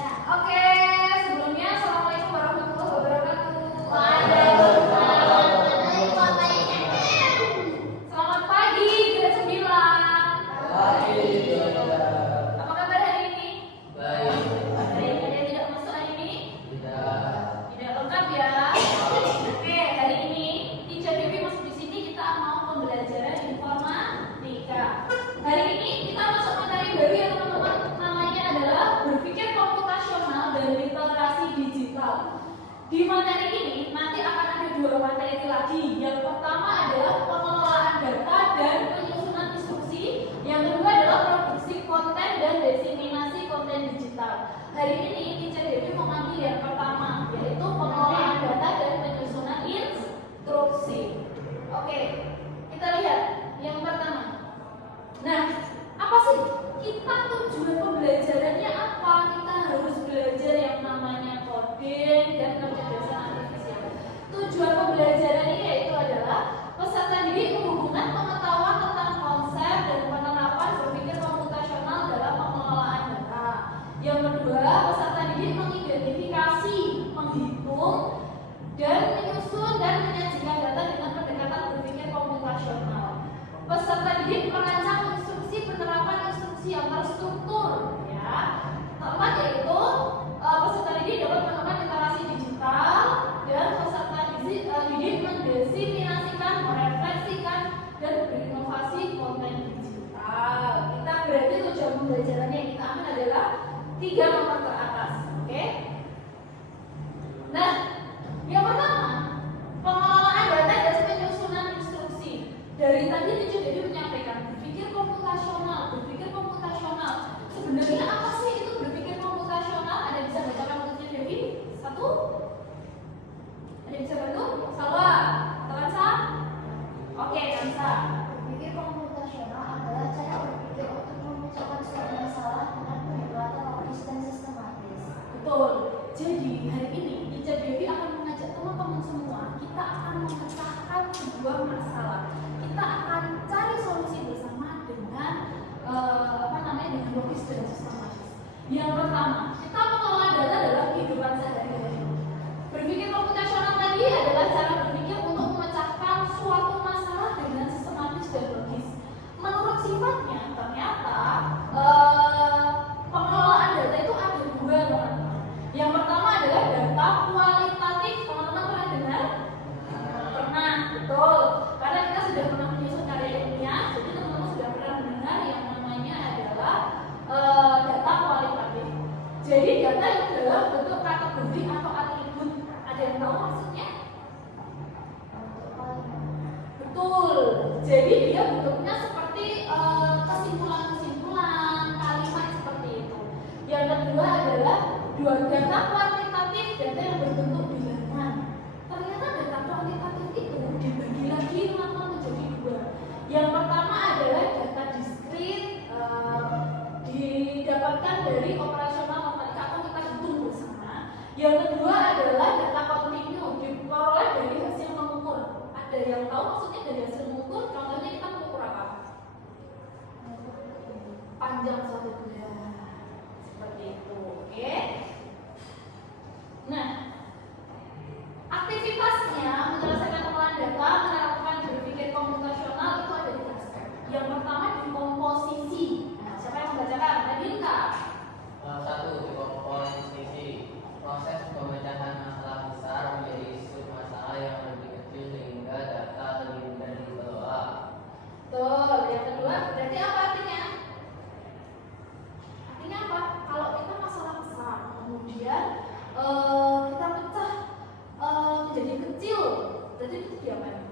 Oke, sebelumnya Assalamualaikum warahmatullahi wabarakatuh. Selamat pagi, grade 9. Apa kabar hari ini? Baik. Ada yang tidak masuk hari ini? Tidak lengkap ya. Oke, hari ini Teacher Dewi masuk di sini, kita mau pembelajaran informatika. Hari ini kita masuk materi baru ya teman-teman. Namanya adalah berpikir komputasional dan literasi digital. Di materi ini nanti akan ada dua materi lagi. Yang pertama adalah pengelolaan data dan penyusunan instruksi. Yang kedua adalah produksi konten dan diseminasi konten digital. Hari ini Teacher Dewi mau ngambil yang pertama, yaitu pengelolaan data dan penyusunan instruksi. Oke, kita lihat yang pertama. Nah, apa sih kita tujuan pembelajarannya apa? Kita harus belajar yang namanya coding dan kecerdasan artifisial. Tujuan pembelajaran ini yaitu adalah peserta didik menghubungkan pengetahuan tentang konsep dan penerapan berpikir komputasional dalam pengelolaan data. Yang kedua, peserta didik mengidentifikasi, menghitung, dan menyusun dan menyajikan data dengan pendekatan berpikir komputasional. Peserta didik merancang instruksi penerapan instruksi yang terstruktur, ya. Keempat yaitu peserta didik dapat menemukan literasi digital dan peserta didik mendefinisikan, merefleksikan, dan berinovasi konten digital. Kita berarti tujuan pembelajarannya yang kita ambil adalah 3 nomor ke atas, oke? Nah, yang pertama pengelolaan data dan penyusunan instruksi. Dari tadi Teacher Dewi menyampaikan berpikir komputasional. Sebenarnya apa sih itu berpikir komputasional? Ada bisa bacakan untuk Teacher Dewi? Satu? Ada bisa bantu? Salwa, Kansa? Oke, Kansa. Berpikir komputasional adalah cara berpikir untuk memecahkan suatu masalah dengan pendekatan logis dan sistematis. Betul. Jadi hari ini Teacher Dewi akan mengajak teman-teman semua. Kita akan memecahkan sebuah masalah. Kita akan cari solusi bersama dengan dengan logis dan sistematis. Yang pertama, kita mengelola data dalam kehidupan sehari-hari. Berpikir komputasional tadi adalah cara berpikir untuk memecahkan suatu masalah dengan sistematis dan logis. Menurut sifatnya, ternyata pengelolaan data itu ada dua, teman-teman. Yang pertama adalah data kualitatif. Teman-teman pernah dengar? Pernah, betul. Karena kita sudah pernah menyusun karya ilmiah, jadi teman-teman sudah pernah mendengar yang namanya adalah data kualitatif. Jadi data yang dalam bentuk kategori atau atribut. Ada yang tahu maksudnya? Betul. Jadi dia bentuknya seperti kesimpulan-kesimpulan, kalimat seperti itu. Yang kedua adalah dua data kuantitatif, data yang berbentuk bilangan. Ternyata data kuantitatif itu dibagi lagi teman-teman menjadi dua. Yang pertama adalah data diskrit, didapatkan dari operasional matematika atau kita hitung bersama. Yang kedua adalah data kontinu, diperoleh dari hasil mengukur. Ada yang tahu maksudnya dari hasil mengukur? Contohnya kita mengukur apa? Panjang suatu bulan, seperti itu, oke? Nah, aktivitasnya menyelesaikan pengolahan data, menerapkan berpikir komputasional itu ada 3 aspek. Yang pertama di komposisi. Nah, siapa yang membacakan? Nadinka. 1. Komposisi. Proses pemecahan masalah besar menjadi submasalah yang lebih kecil sehingga data lebih mudah dikelola. Betul. Yang kedua, berarti apa artinya? Artinya apa? Kalau kita masalah besar, kemudian kita pecah menjadi kecil, berarti itu diapain?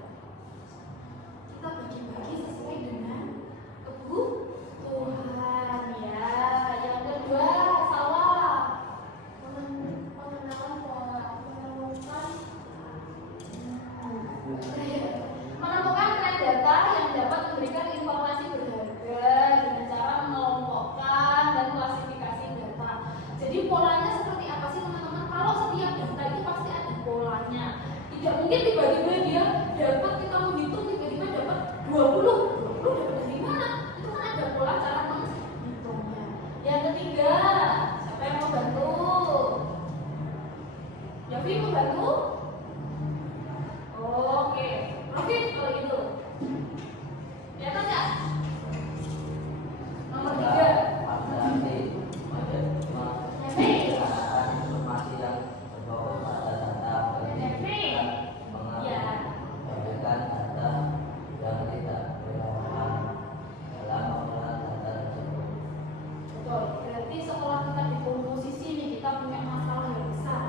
Kita bagi-bagi sesuai dengan kebutuhan, ya. Yang kedua, salah. Pengenalan pola, Menemukan tren data yang dapat memberikan informasi berharga dengan cara mengelompokkan dan klasifikasi data. Jadi polanya seperti apa sih teman-teman? Kalau setiap data itu pasti ada polanya. Tidak mungkin tiba-tiba dia dapat, kita menghitung tiba-tiba dapat 20 dapat dari mana? Itu kan ada pola cara menghitungnya. Yang ketiga, siapa yang mau bantu? bantu? Oke, Profit kalau gitu. Ya kan nggak? Nomor 3. Informasi yang berbasis pada data pendidikan mengabaikan data yang tidak relevan dalam pengolahan data tersebut. Betul. Berarti setelah kita di posisi ini kita punya masalah yang besar.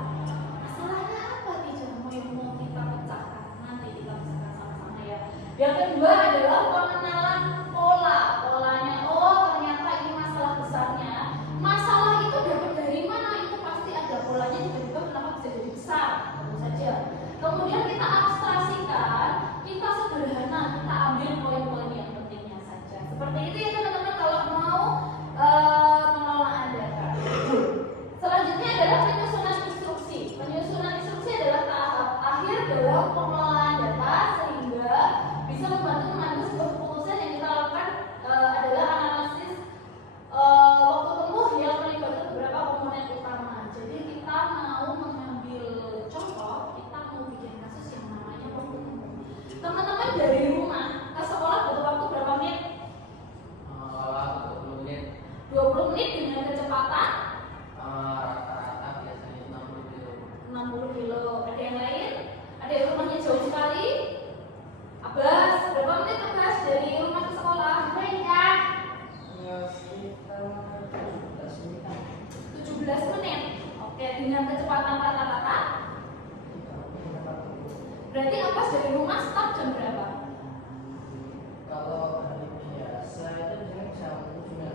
Masalahnya apa teacher? Mau kita pecahkan. Nanti kita pecahkan sama-sama ya. Yang kedua adalah pengenalan pola. Polanya, oh ternyata ini masalah besarnya. Masalah itu dapat dari mana? Itu pasti ada polanya tiba-tiba kenapa bisa jadi besar. Tentu saja. Kemudian kita abstraksikan, kita sederhana, kita ambil poin-poin yang pentingnya saja. Seperti itu ya teman-teman kalau mau pengelolaan data. Selanjutnya adalah penyusunan instruksi. Penyusunan instruksi adalah tahap akhir dalam pengelolaan data sehingga bisa membantu mengambil sebuah keputusan yang kita lakukan adalah analisis waktu tempuh yang melibatkan beberapa komponen utama. Jadi kita mau mengambil contoh, kita mau bikin kasus yang namanya waktu tempuh. Teman-teman dari rumah ke sekolah butuh waktu berapa menit? Waktu 20 menit. 20 menit dengan kecepatan Rata-rata biasanya 60 kilo. 60 kilo. Ada yang lain? Ada yang rumahnya jauh sekali? Abbas, berapa menit Abbas dari rumah ke sekolah? Sebentar. Sekitar 17 menit. Oke, dengan kecepatan rata-rata. Berarti Abbas dari rumah start jam berapa? Kalau hari biasa itu biasanya jam 7.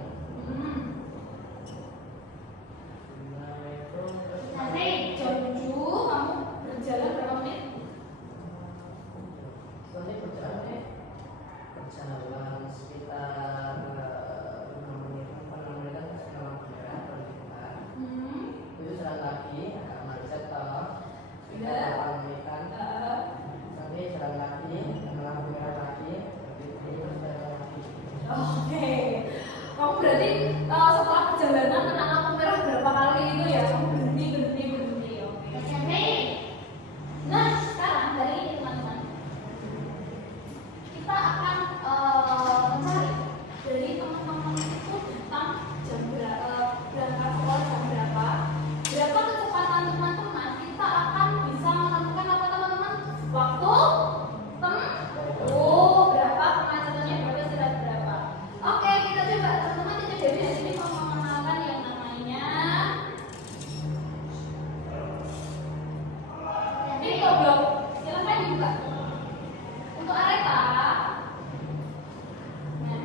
Nanti jam 7 kamu berjalan berapa menit? Soalnya berjalan sekitar 5 menit, 6 menit kan masih lama merah perlihat. Itu jalan lagi, agak macet toh. Sekitar 8 menitan. Nanti jalan lagi, lampu merah lagi, ini masih jalan lagi. Oke. Kamu berarti setelah perjalanan kena lampu merah berapa kali itu ya? Kamu berhenti. Oke. Nah, sekarang dari ini teman-teman, kita akan mencari dari teman-teman itu tentang jam berangkat sekolah jam berapa kecepatan teman-teman. Kita akan bisa menentukan apa teman-teman? Waktu tempuh berapa, kemacetannya berapa, istirahat berapa. Oke, kita coba teman-teman kita dari sini mau mengenalkan yang namanya ini goblok. Silakan dibuka. Untuk Areta. Nah,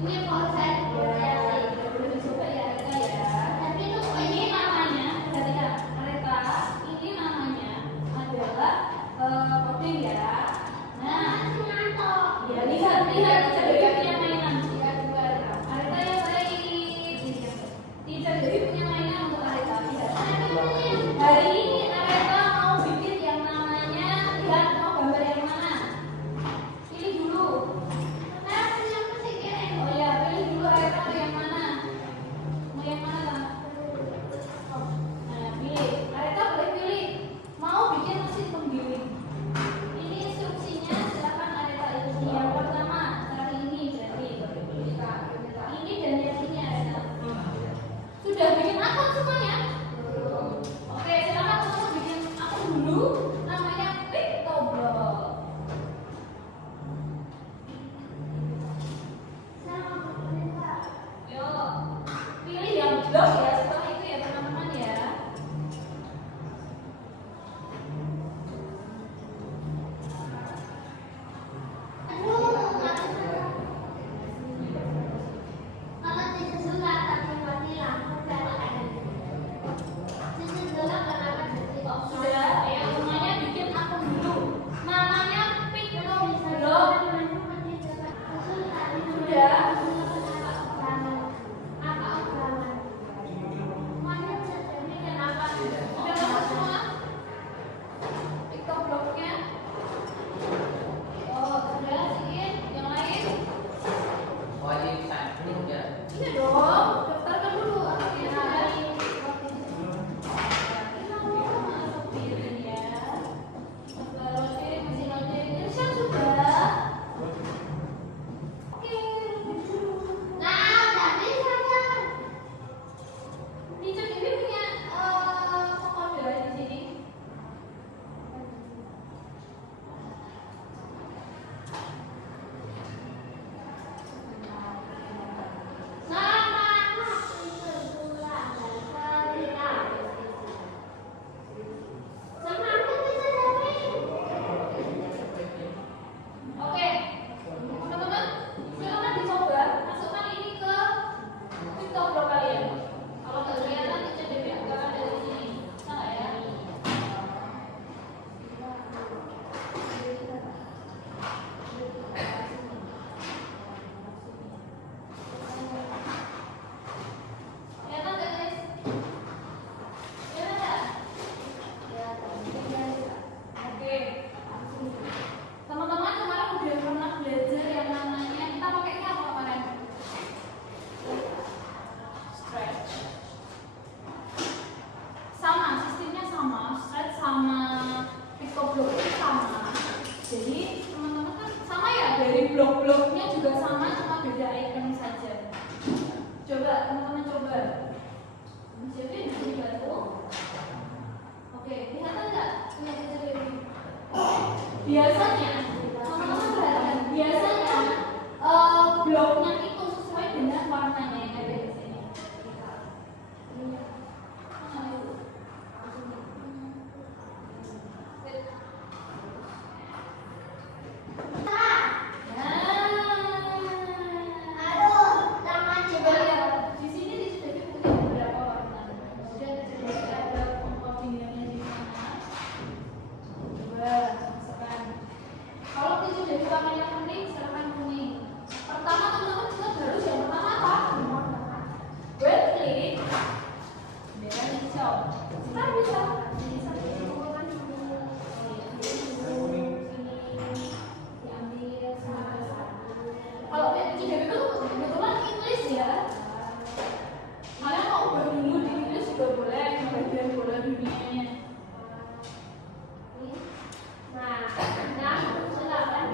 ini konsep ya, boleh dicoba ya Areta ya. Tapi itu ini namanya, perhatikan Areta, ini namanya adalah kopling ya. Nah, ya lihat jadi punya mainan. Areta yang baik. Tidak jadi punya mainan untuk Areta. Hari ini Areta mau bikin yang namanya, lihat mau gambar yang mana? Pilih dulu. Oh ya, pilih dulu Areta mau yang mana? Mau yang mana? Nah, pilih. Areta boleh pilih. Mau bikin mesin penggiling. Ini instruksinya, silakan Areta ikuti. Yang pertama, cari ini berarti. Ini dan yang ini Areta. Sudah bikin akun semuanya? Oke, silakan kamu bikin akun dulu. Namanya Pictoblog. Yo, pilih yang blog ya. Setelah itu ya teman-teman ya. Biasanya, teman-teman perhatikan, biasanya bloknya itu sesuai dengan warnanya yang ada di sini. Aduh, tangan Coba juga. lihat di sini di sini punya beberapa warna. Sudah ada kombinasinya di sana. Coba masukkan. Kalau tisu dari warna yang kuning, silakan kuning. Pertama teman-teman kita harus yang pertama apa? Right click. Beda hijau. Sekarang bisa. Kalau tisu dari itu kebetulan English ya. Kalian mau dulu di Inggris juga boleh, bagian bola dunianya. Nah, silakan.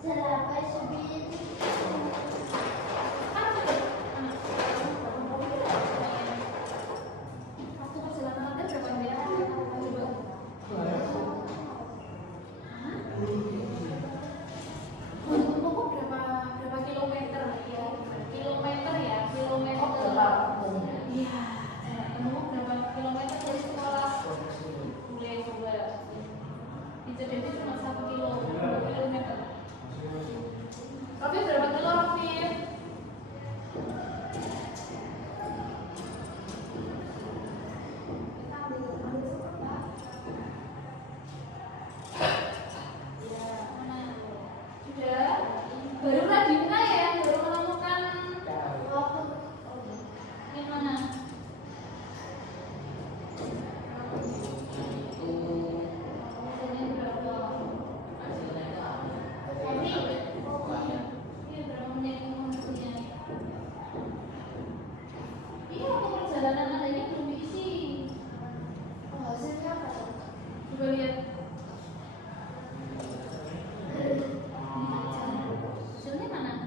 Silakan subir. Berapa kilometer ya? Kilometer ya, kilometer. Iya, kamu berapa kilometer dari sekolah? Boleh coba. Itu jadi cuma 1 kilometer. Tapi berapa kilo, Rafif? Sudah? Baru Radina ya, baru menemukan Waktu yang mana? Hasilnya berapa? Iya, berapa menit hasilnya? Iya, waktu perjalanan adanya belum diisi. hasilnya apa? Coba lihat. Hasilnya mana?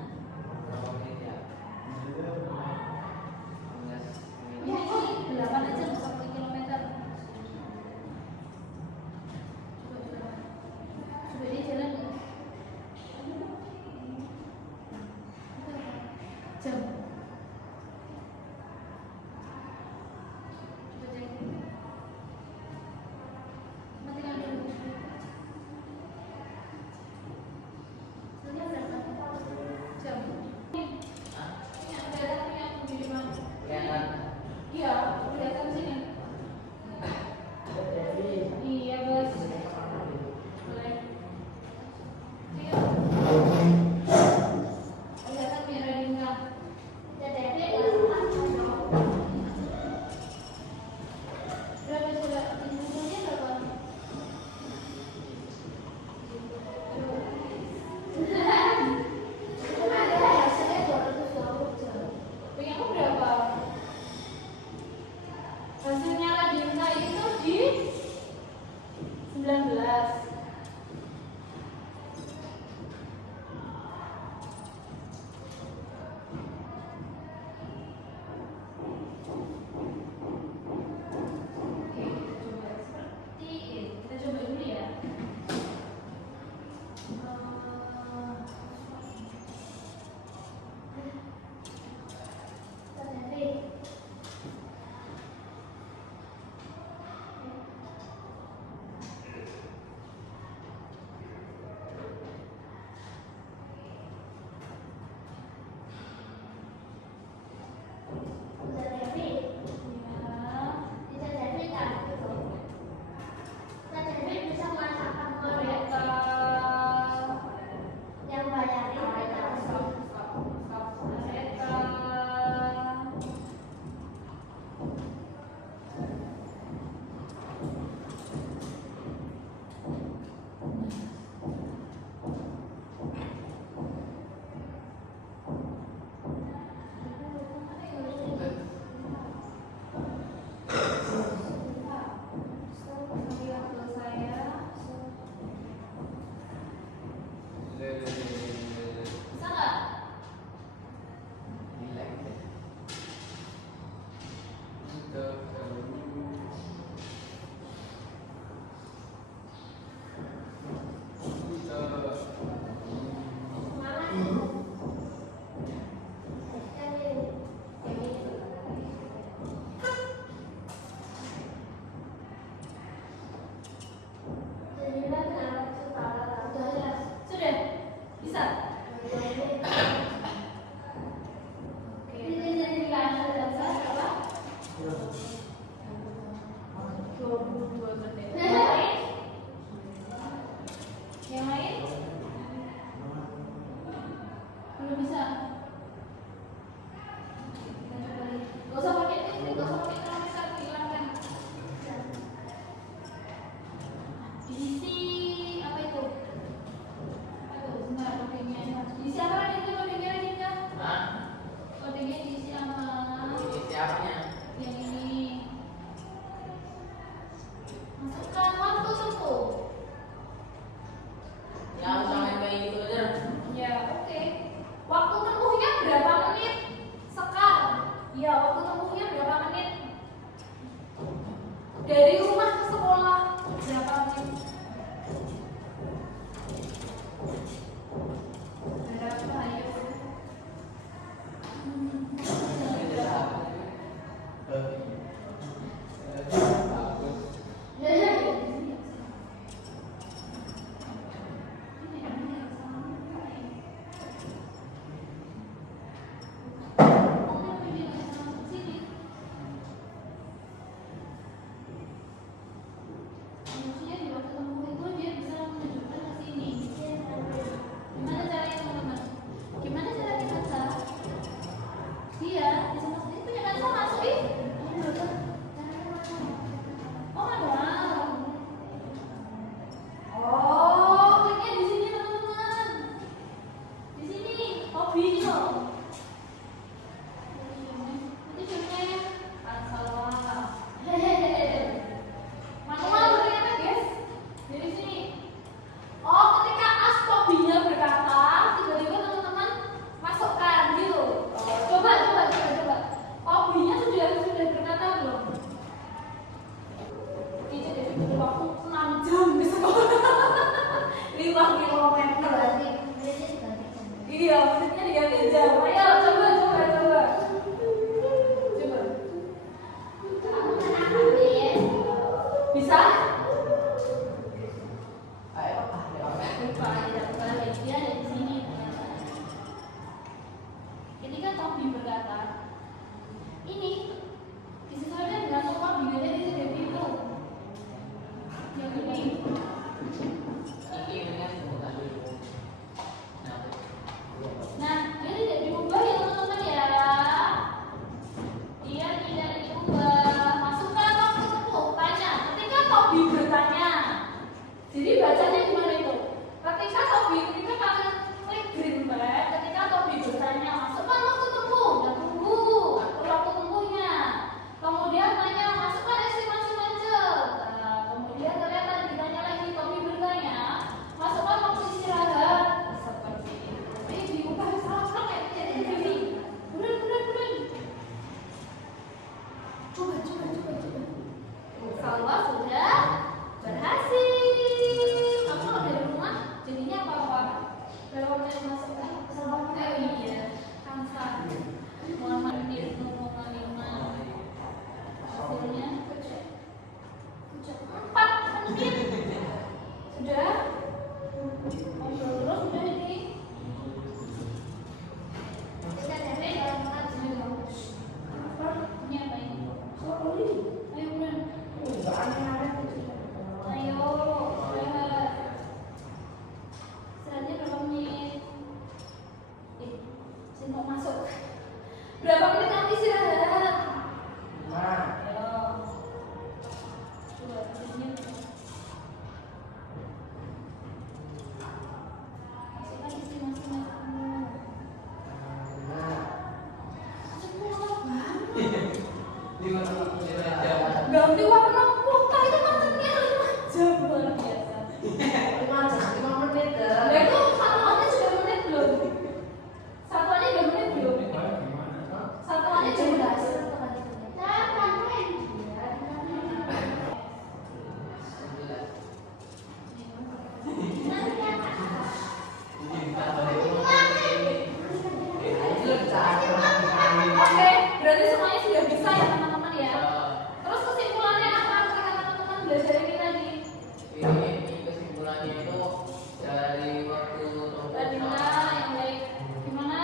dari waktu Radinda yang baik. Gimana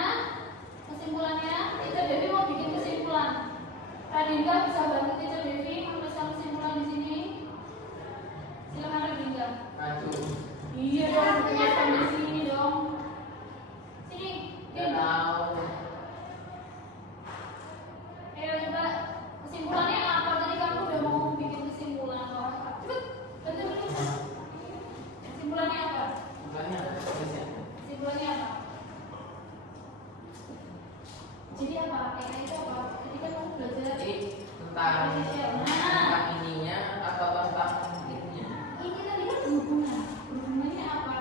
kesimpulannya? Teacher Devi mau bikin kesimpulan. Radinda bisa bantu Teacher Devi menuliskan kesimpulan di sini. Silakan Radinda. maju Iya dong, tuliskan di sini dong. Sini. dan tahu Ayo coba kesimpulannya apa? Tadi kamu udah mau bikin kesimpulan. Cepet, bantu dulu. Kesimpulannya apa? bukannya tulisnya Kesimpulannya apa? Jadi apa? Itu apa? Jadi kan kamu belajar jadi tentang ininya atau tentang ininya ini tadi kan berhubungan. Berhubungannya apa?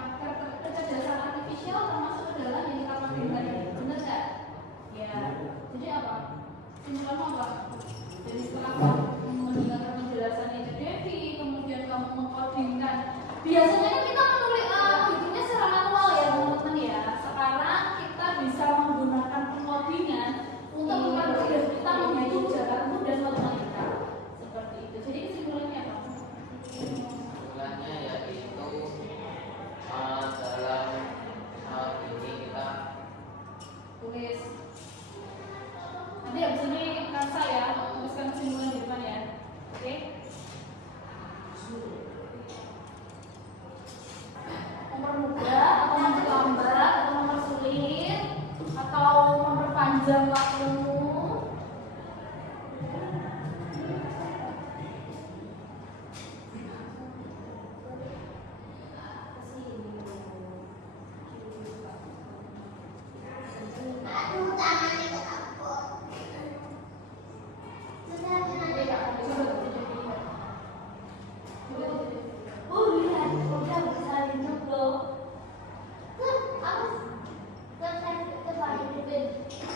Kecerdasan artifisial termasuk ke dalam yang kita pakai tadi. Benar nggak? Ya. Jadi apa? Kesimpulanmu apa? Jadi setelah kamu mendengarkan penjelasan itu Devi, kemudian kamu mengkodingkan. Biasanya kan kita menulis hitungnya secara manual ya teman-teman ya. Sekarang kita bisa menggunakan pengodingan untuk mempermudah kita menghitung jarakmu dan matematika. Seperti itu. Jadi kesimpulannya apa? kesimpulannya yaitu dalam hal ini kita Tulis. Nanti abis ini Kansa ya menuliskan kesimpulan di depan ya. Oke? Mempermudah atau memperlambat atau mempersulit atau memperpanjang waktumu.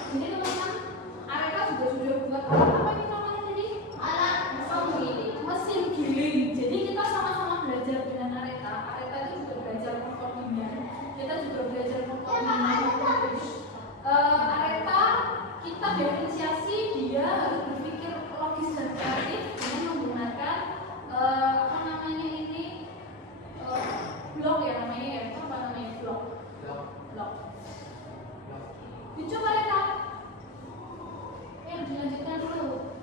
Jadi teman-teman, Areka juga sudah buat apa ini namanya tadi? Mesin giling. Jadi kita sama-sama belajar dengan Areka. Areka itu juga belajar mengkodingan. Kita juga belajar mengkodingan. Areka kita diferensiasi dia harus berpikir logis dan kreatif dengan menggunakan apa namanya ini blok ya namanya ya. Apa namanya blok? Blok. Dicoba Reka. Dilanjutkan dulu.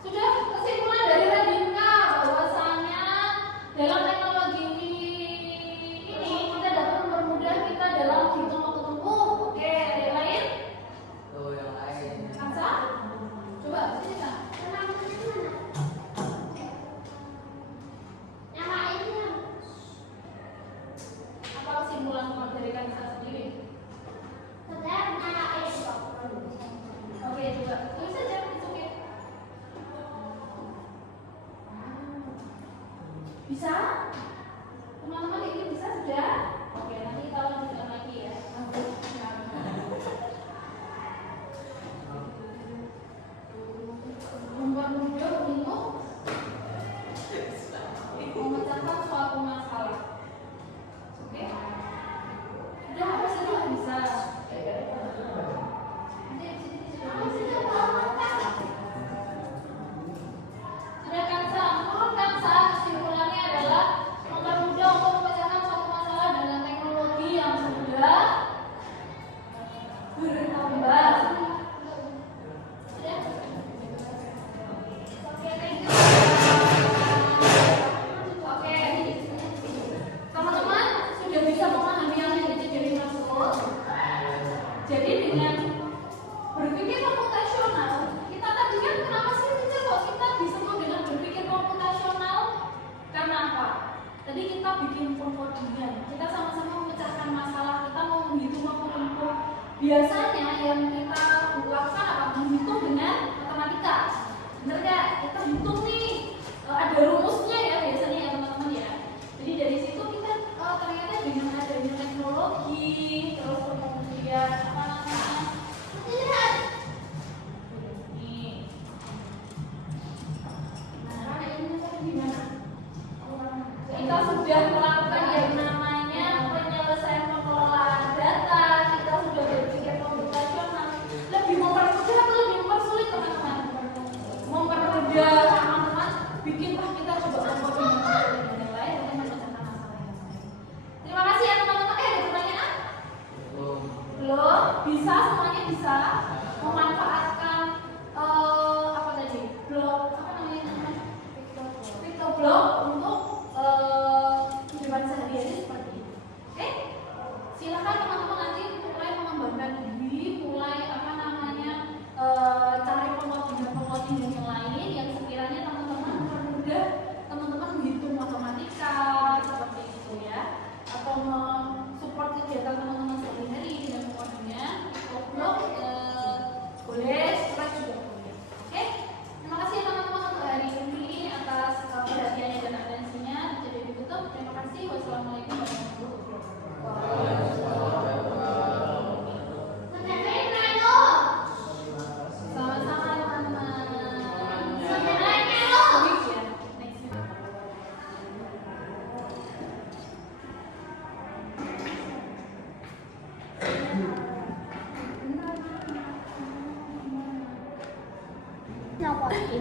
Sudah kesimpulan dari Radinka bahwasanya dalam teknologi ini kita dapat mempermudah kita dalam hitung waktu tempuh. Oke, ada yang lain? tuh yang lain Kansa? Coba sini Kak. Apa kesimpulan dari Kansa sendiri? Oke, coba tulis saja, it's okay. Bisa? Teman-teman ini bisa sudah? Oke, nanti kita lanjutkan lagi ya. Mempermudah untuk memecahkan suatu masalah. Oke? Sudah apa sih nggak bisa? Sudah Kansa, menurut Kansa kesimpulannya adalah mempermudah untuk memecahkan suatu masalah dengan teknologi yang sudah berkembang. Sudah? Oke, thank you. Oke, teman-teman sudah bisa memahami yang jadi maksud. Jadi dengan berpikir komputasional, kita tadi kan kenapa sih teacher kok kita disebut dengan berpikir komputasional? Karena apa? Tadi kita bikin pengkodingan, kita sama-sama memecahkan masalah, kita mau menghitung waktu tempuh. Biasanya yang kita lakukan apa? Menghitung dengan matematika. Bener nggak? Kita hitung nih, ada rumusnya ya biasanya ya teman-teman ya. Jadi dari situ kita ternyata dengan adanya teknologi, terus kemudian apa namanya? Nih. Nah, ini gimana? Kita sudah melakukan yang namanya penyelesaian pengelolaan data. Kita sudah berpikir komputasional. Lebih mempermudah atau lebih mempersulit teman-teman? Mempermudah teman-teman. Bikinlah kita coba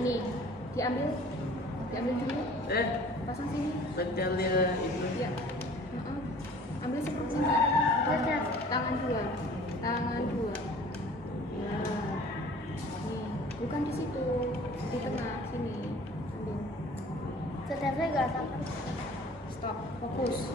ini diambil dulu, pasang sini. Penjalnya itu. Ya. Ambil seperti sini. Tangan dua. Ya. Nih, bukan di situ, di tengah sini. Ambil. Sedapnya gak sampai. Stop, fokus.